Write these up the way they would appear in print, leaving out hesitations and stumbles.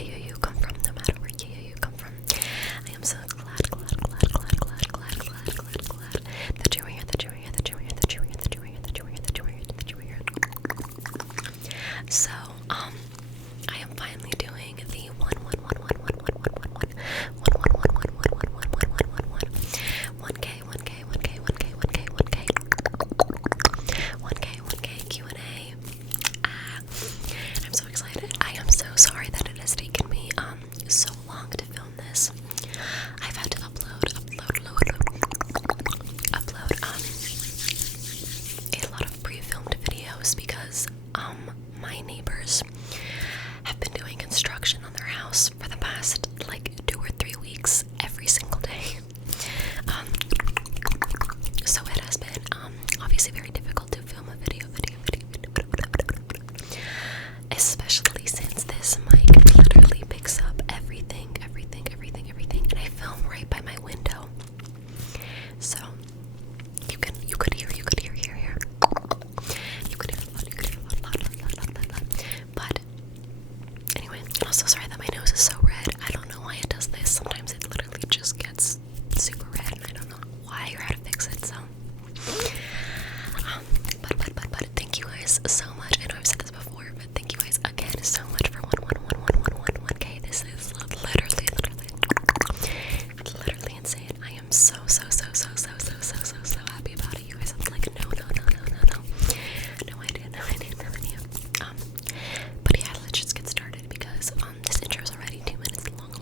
you come from, no matter where you come from. I am so glad that you're here, So, I am finally doing the 1K Q&A. I'm so excited. I am so sorry that it has taken me so long to film this. I've had to upload a lot of pre-filmed videos because my neighbors have been doing construction on their house for the past like 2 or 3 weeks every single day. So it has been obviously very difficult to film a video, especially since this mic literally picks up everything, and I film right by my window. So you could hear. You could hear a lot. But anyway, I'm also sorry that my nose is so red. I don't know why it does this. Sometimes it literally just gets super red, and I don't know why or how to fix it. So, but thank you guys so much. I know I've said this before, but thank you guys again so much for 1K. This is literally insane. I am so happy about it, you guys. I'm like, no idea. But yeah, let's just get started because this intro is already 2 minutes long.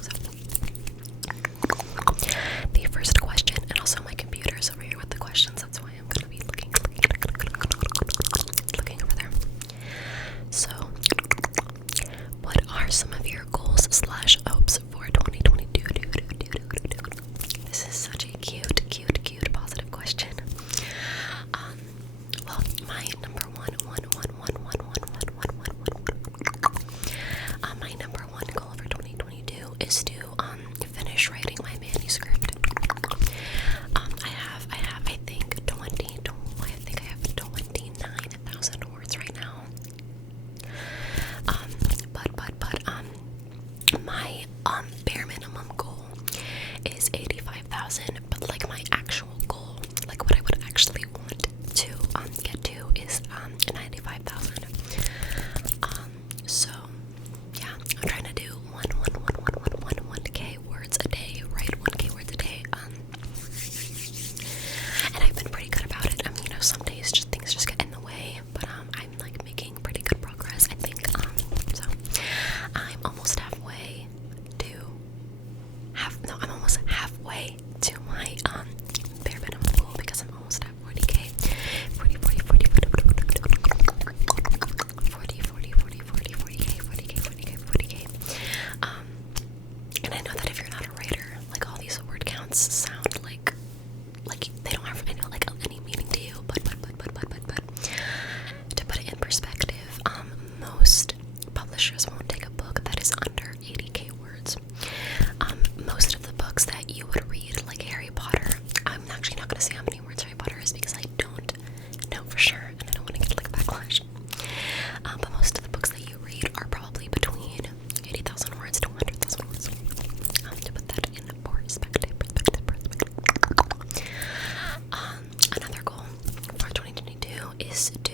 So, the first question, and also my computer is over here with the questions. That's why I'm gonna be looking over there. So, what are some of your goals / hopes for 2022? This is such a cute, positive question. Well, my number one goal for 2022 is to finish writing my manuscript. I have 29,000 words right now. My bare minimum goal is 85,000, but like my actual goal, like what I would actually want to get to is 95,000. So yeah, I'm trying to do 1K words a day, write 1K words a day. And I've been pretty good about it. Some days things just get in the way, but I'm like making pretty good progress, I think. So I'm almost halfway to my bare minimum goal because I'm almost at 40K. 40K. And I know that if you're not a writer, like all these word counts sound like they don't have any meaning to you, but to put it in perspective, most publishers won't take a book that is under 80K words. Most of the books that you would read, like Harry Potter, I'm actually not going to say how many words Harry Potter is because I don't know for sure, and I don't want to get like backlash. But most of the books that you read are probably between 80,000 words to 100,000 words. To put that in perspective. Another goal for 2022 is to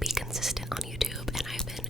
be consistent on YouTube, and I've been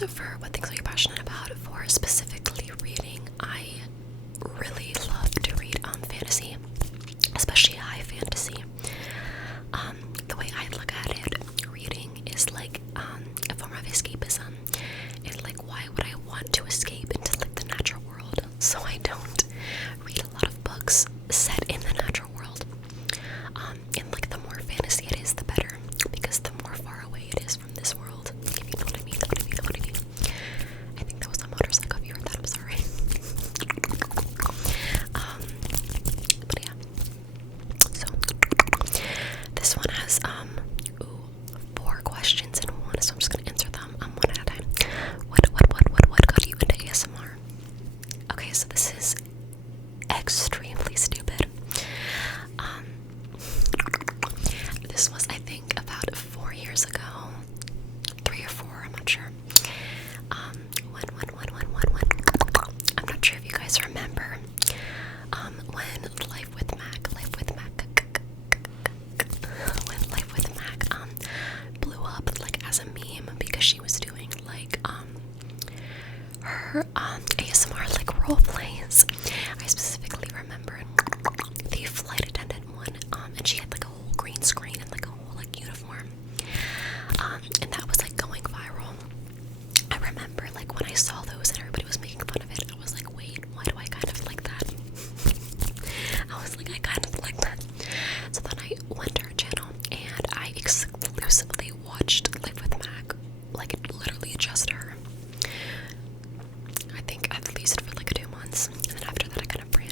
So for what things are you passionate about? For specifically reading, I really love to read fantasy, especially high fantasy. The way I look at it, reading is like a form of escapism, and like why would I want to escape into like the natural world? So I don't read a lot of books set in the natural world. And like the more fantasy it is, the better, because the more far away it is from this world. If you know what I mean, I think that was a motorcycle. If you heard that, I'm sorry. But yeah. So this one has 4 questions in one, so I'm just gonna answer them one at a time. What got you into ASMR? Okay, so this is extremely stupid. This was, I think, about 4 years ago, 3 or 4, I'm not sure. I'm not sure if you guys remember, when Life with Mac blew up like as a meme because she was doing like her ASMR like role plays. I specifically remember the flight attendant one, and she had like a whole green screen and like a whole like uniform, and that was like going viral. I remember like when I saw those and everybody was making fun of it, I was like, wait, why do I kind of like that? I was like, I kind of like that. So then I went to her channel and I exclusively watched Life with Mac, like literally just her. I think at least for like 2 months, and then after that I kind of branched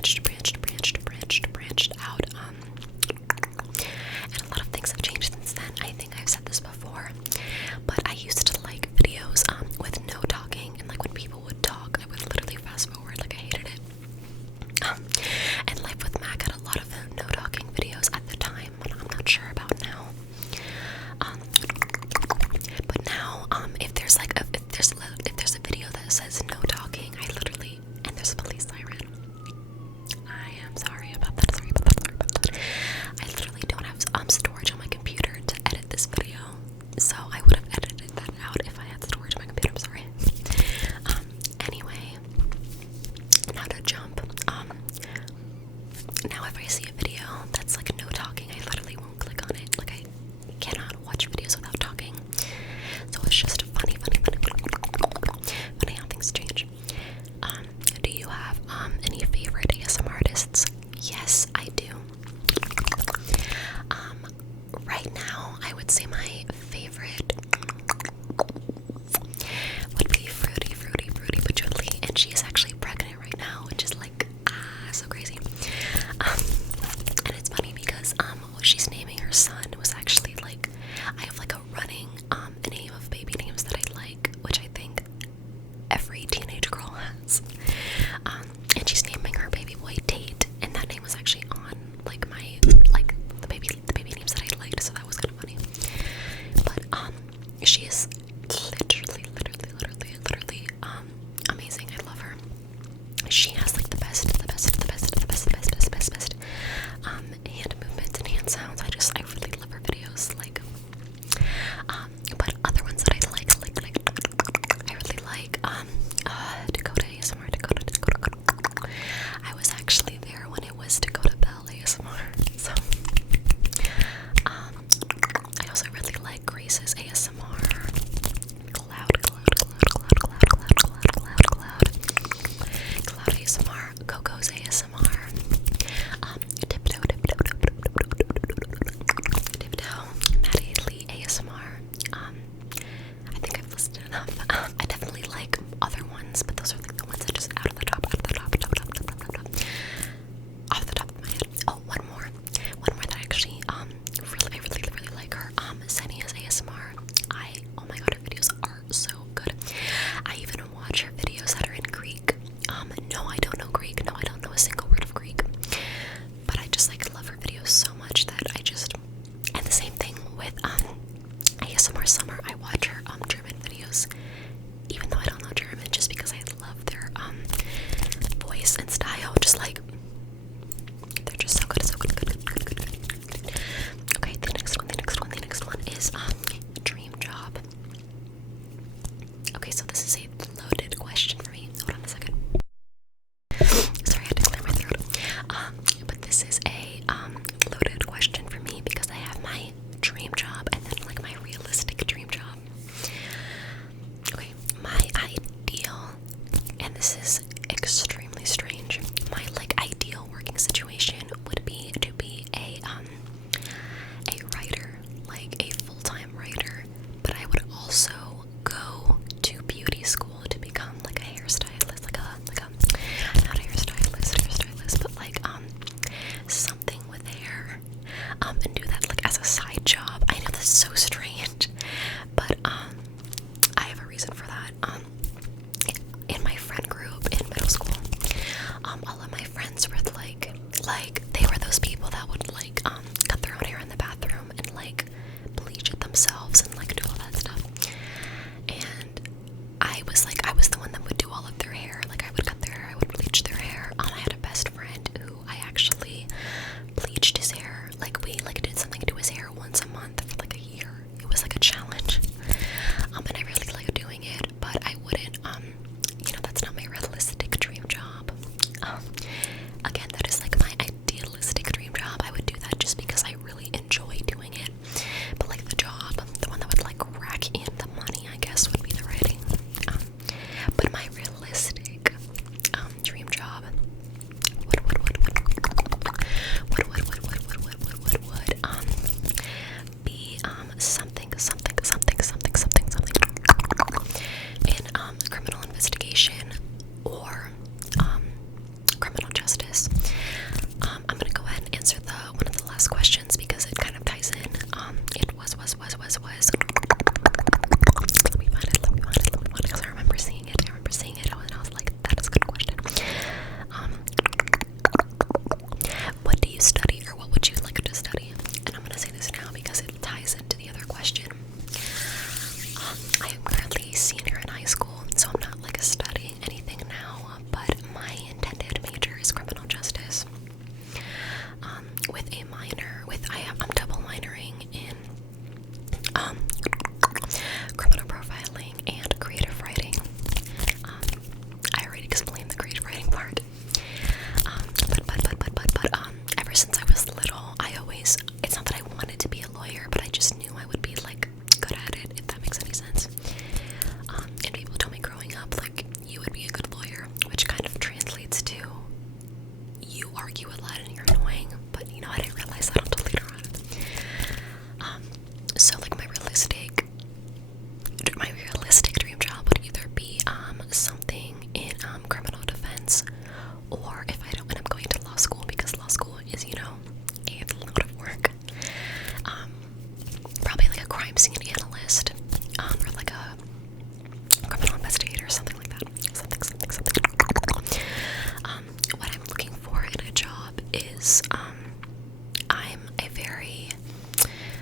this is extremely strange. My like ideal working situation would be to be a writer, like a full-time writer, but I would also go to beauty school to become like a hairstylist, like a not a hairstylist, but like something with hair, and do that like as a side job. I know this is so strange, but I have a reason for that. In my friend group in middle school, all of my friends were like they were those people that would like cut their own hair in the bathroom and like bleach it themselves and like do all that stuff. And I was the one that would do all of their hair. Like I would cut their hair, I would bleach their hair. I had a best friend who I actually bleached his hair. Like we like did something to his hair once a month for like a year. It was like a challenge. And I really liked doing it, but I wouldn't that's not my realistic dream job. Again, that is like my idealistic dream job. I would do that just because I really enjoy doing it. But like the job, the one that would like rack in the money, I guess, would be the writing. But my realistic dream job would be something in criminal investigation or criminal justice. I'm gonna go ahead and answer one of the last questions because it kind of ties in. It was. Let me find it because I remember seeing it. And I was like, that is a good question. What do you study, or what would you like to study? And I'm gonna say this now because it ties into the other question. I am currently a senior in high school, so I'm not like studying anything now, but my intended major is criminal justice. With a minor, I'm double minoring in criminal profiling and creative writing. I already explained the creative writing part. But ever since I was little, it's not that I wanted to be a lawyer, but I just knew I would be like good at it, if that makes any sense. And people told me growing up, like, you would be a good lawyer, which kind of translates to you argue a lot and you're annoying, but I didn't realize that until later on. So like my realistic dream job would either be something in criminal defense, or if I don't end up going to law school, because law school is a lot of work, probably like a crime scene analyst, or like a criminal investigator, something like that. Something. What I'm looking for in a job is, I'm a very,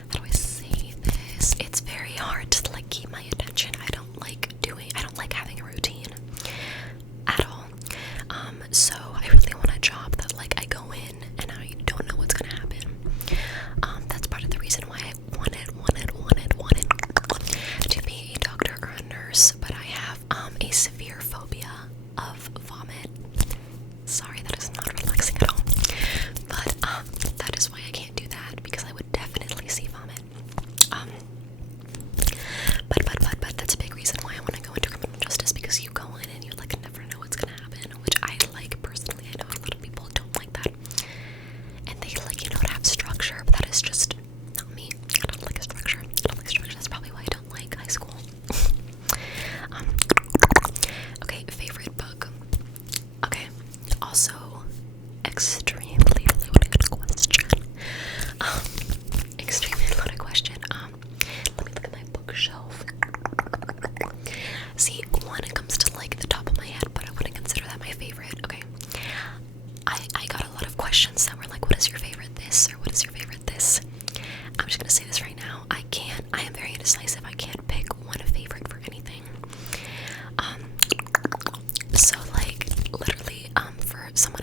how do I say this? It's very hard to like keep my attention. I don't like having a routine at all. So I really want a job that like I go in and I don't know what's gonna happen. That's part of the reason why I wanted to be a doctor or a nurse, but I have a severe phobia of vomit. Sorry, that is not relaxing at all. But that is why I can't do that, because I would definitely see vomit. But that's a big reason why I want to go into criminal justice, because you go in and you like never know what's gonna happen, which I like personally. I know a lot of people don't like that, and they like to have structure, but that is just not me. I don't like structure. That's probably why I don't like high school. Okay, favorite book. Okay, also extremely loaded question. Extremely loaded question. Let me look at my bookshelf. See, one, it comes to like the top of my head, but I wouldn't consider that my favorite. Okay, I got a lot of questions that were like, what is your favorite this, or what is your favorite this? I'm just gonna say this right now. I am very indecisive. I can't pick one favorite for anything. So like literally, for some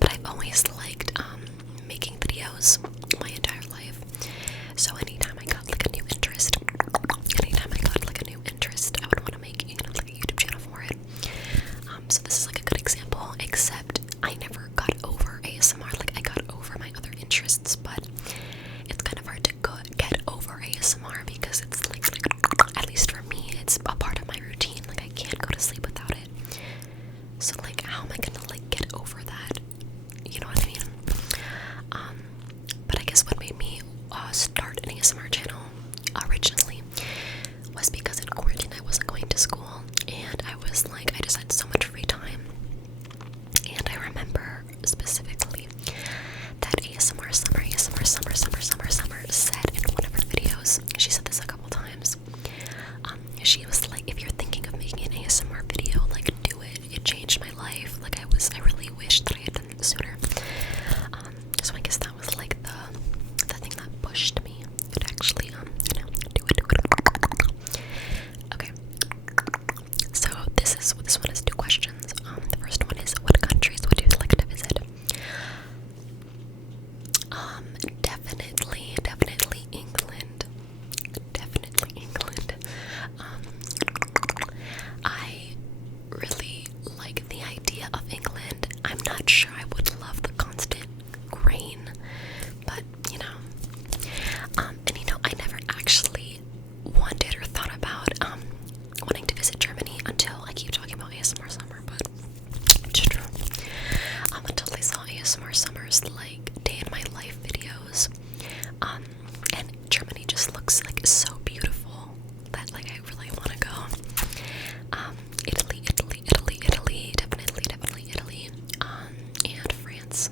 But I've always liked making videos my entire life. So anytime I got like a new interest, I would want to make, like a YouTube channel for it. So this is like a good example, except I never got over ASMR. Like, I got over my other interests, but it's kind of hard to get over ASMR because it's like, at least for me, it's a part of my routine. Like, I can't go to sleep without it. So like, how am I gonna like get over that? You know what I mean? But I guess what made me start an ASMR channel originally was because in quarantine I wasn't going to school, and I was like, I just had so much free time. And I remember specifically that ASMR Summer said in one of her videos, she said this a couple times, she was like, if you're thinking of making an ASMR video, like, do it. It changed my life. Like, I really wish that I had done it sooner. So I guess that was like the thing that pushed me to actually do it. Okay. So this one is 2 questions. The first one is, what countries would you like to visit? Definitely England. Definitely England. I really like the idea of England. I'm not sure I would love the constant rain, but and I never actually wanted or thought about wanting to visit Germany until I keep talking about ASMR Summer, but it's true. Until I saw ASMR Summer's like day in my life videos, and Germany just looks like so beautiful that like I really want to go. Italy, definitely Italy, and France.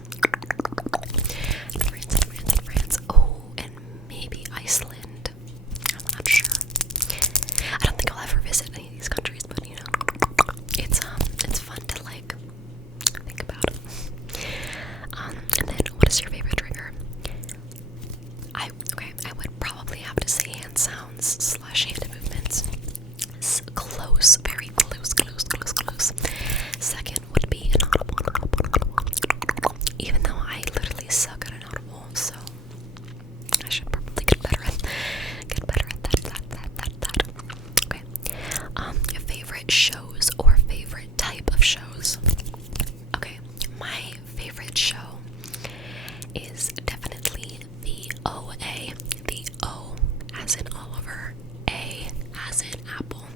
France. Oh, and maybe Iceland. I'm not sure. I don't think I'll ever visit any of these countries, but it's fun to like think about. And then, what is your favorite trigger? I would probably have to say hand sounds / hand movements. Close, very close. Second would be inaudible. Even though I literally suck at inaudible, so I should probably get better at that. Okay. Your favorite shows or favorite type of shows? Okay, my favorite show is definitely the OA. The O as in Oliver, A as in Apple.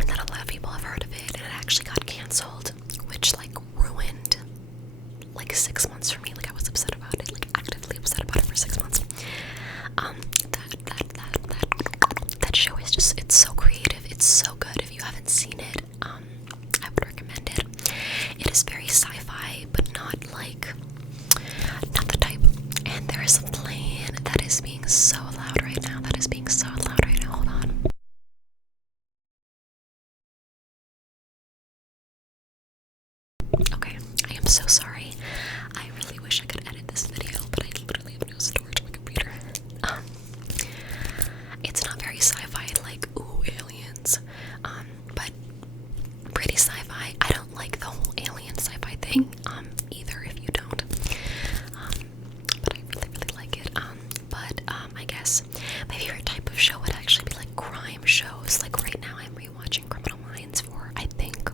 And that a lot of people have heard of it, and it actually got canceled, which like ruined like 6 months for me. Like, I was upset about it, like actively upset about it for 6 months. That show is just, it's so creative, it's so good. If you haven't seen it, I would recommend it. It is very sci-fi, but not the type. And there is a plane that is being so loud right now. Hold on. Okay, I am so sorry. I really wish I could edit this video, but I literally have no storage on my computer. It's not very sci-fi, like, ooh, aliens, but pretty sci-fi. I don't like the whole alien sci-fi thing, either, if you don't, but I really like it. But I guess my favorite type of show would actually be like crime shows. Like, right now I'm rewatching Criminal Minds for, I think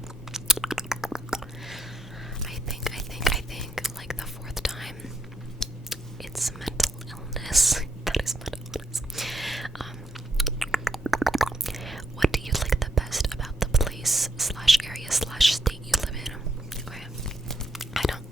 like the 4th time. It's mental illness. That is mental illness. What do you like the best about the place / area / state you live in? Okay. I don't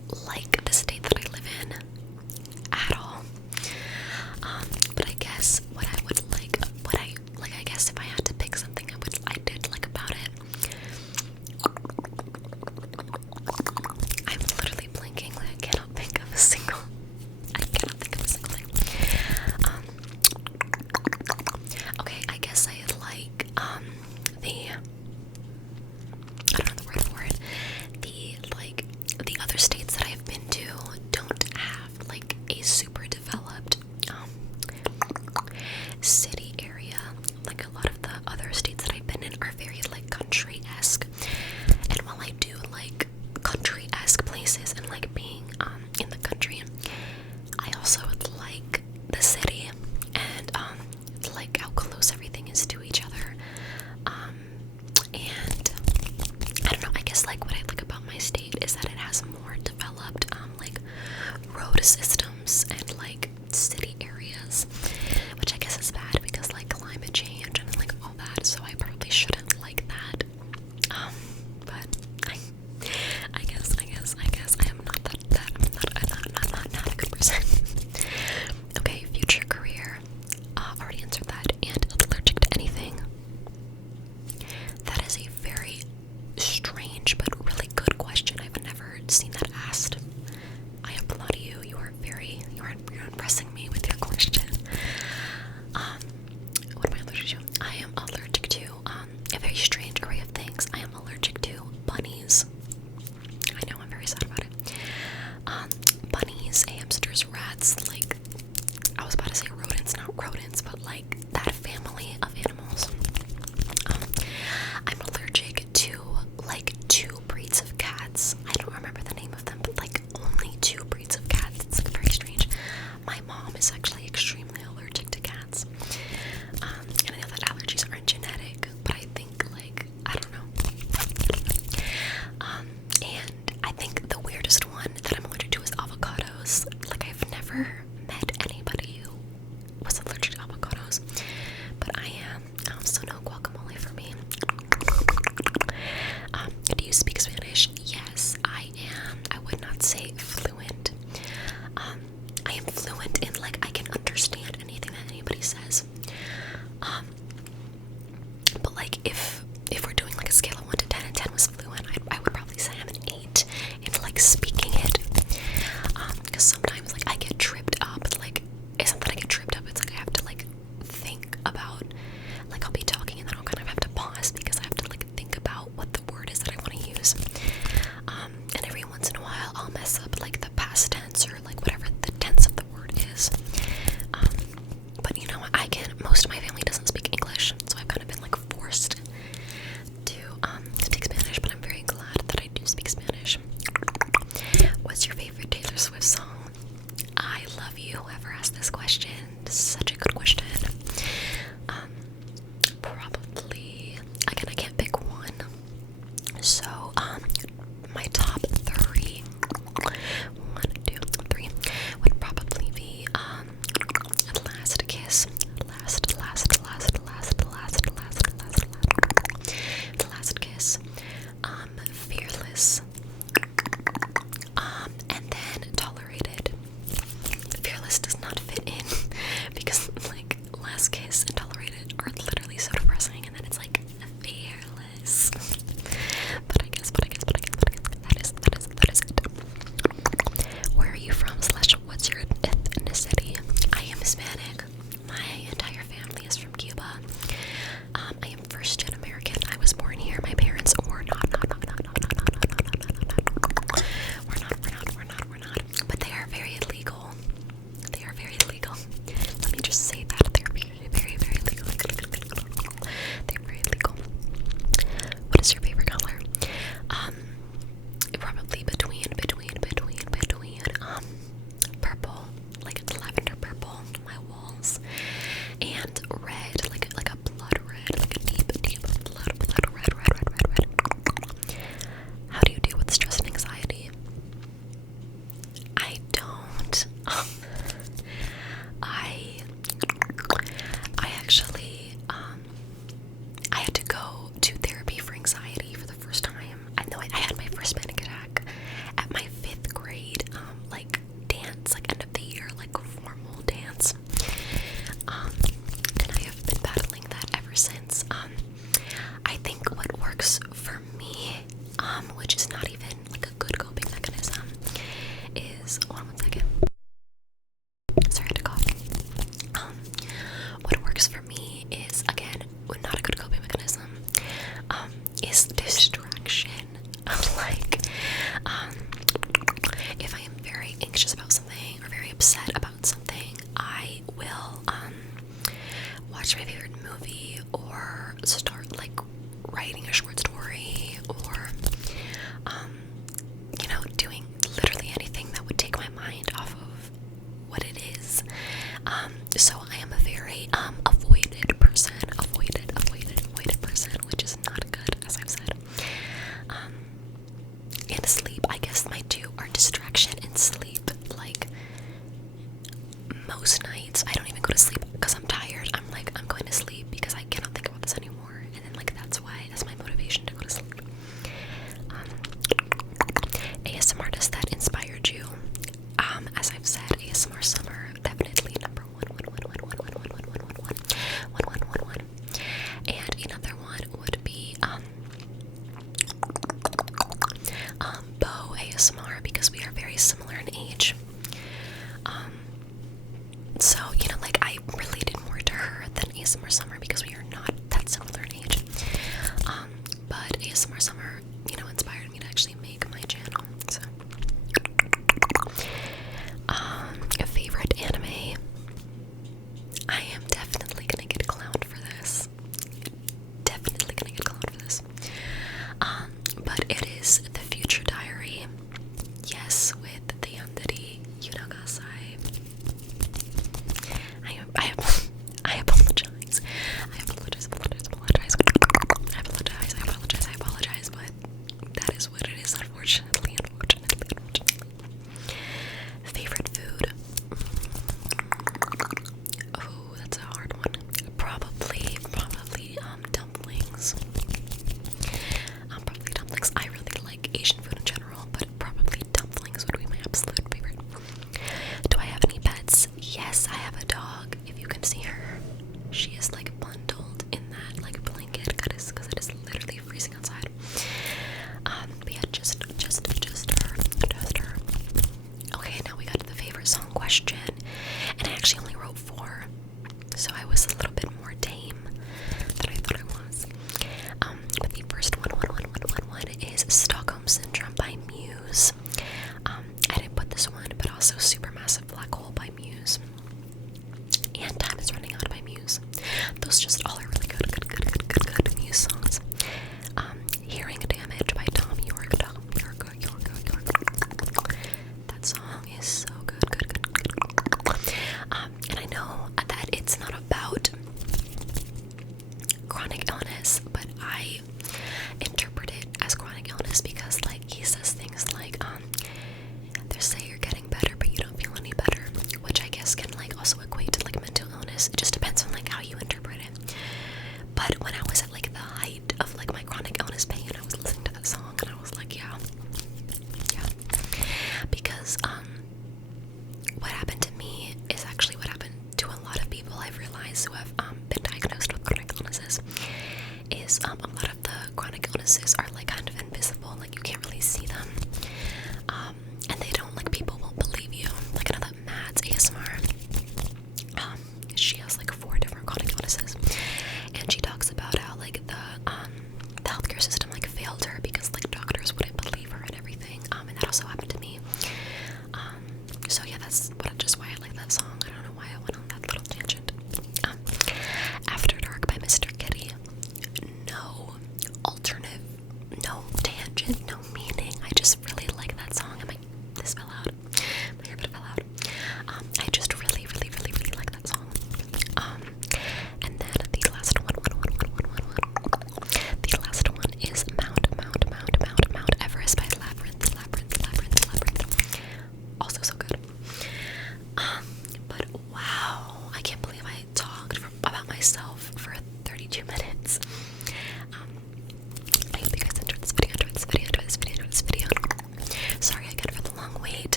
my top three, one, two, three, would probably be Last Kiss, Last Kiss, Fearless, and then Tolerated. Fearless does not fit in because like Last Kiss and Tolerated are literally so depressing, and then it's like Fearless. But I guess that is it. Where are you from / what's your ethnicity? I am Hispanic. My entire family is from Cuba. I am first-gen American. I was born here. My parents were not. We're not. But they are very illegal. They are very illegal. Let me just say that. They're very illegal. They're very illegal. What is your favorite color? Probably between purple, like it's lavender purple, my walls, and red, like a blood red, like a deep blood red. How do you deal with stress and anxiety? I don't. I actually I had to go to therapy for anxiety for the first time. I know I had my first panic attack at my 5th grade like dance, like end of the year, like formal dance. And I have been battling that ever since. I think what works for me, which is not even like a good coping mechanism, is hold on one second. Sorry, I had to cough. What works for me is, again, not a good coping mechanism, is distraction. Like, if I am very anxious about something or very upset about something, I will watch my favorite movie or start like writing a short story or doing literally anything that would take my mind off of what it is. So I am a very avoided person, which is not good, as I've said. And sleep, I guess my two are distraction and sleep. Like, most nights I don't even go to sleep because I'm tired. I'm like, I'm going to sleep because I cannot think about this anymore. And then like that's my motivation to go to sleep. ASMR artist that inspired you. As I've said, ASMR Summer, definitely number one. And another one would be Bo ASMR, because we are very similar in age. So, like I related more to her than ASMR Summer because we are not that similar in age. But ASMR Summer, inspired me to actually make my channel. So, a favorite anime. I am definitely gonna get clowned for this. But it is The Future Diary. Yes, with the yandere Yunagasai. I apologize. I apologize, but that is what it is, unfortunately. Favorite food? Oh, that's a hard one. Probably dumplings. Probably dumplings. I really like Asian food in general, but probably dumplings would be my absolute favorite. Do I have any pets? Yes, I have a dog. If you can see her, she is like bundled in that like blanket because it is literally freezing outside. But yeah, just her. Okay, now we got to the favorite song question, and I actually only wrote 4, so I was a little bit more tame than I thought I was. But the first one is Stockholm Syndrome by Muse. I didn't put this one, but also Supermassive Black Hole by Muse, and Time Is Running Out by Muse. Those just all are really good Muse songs. Hearing Damage by Tom York.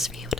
words for you to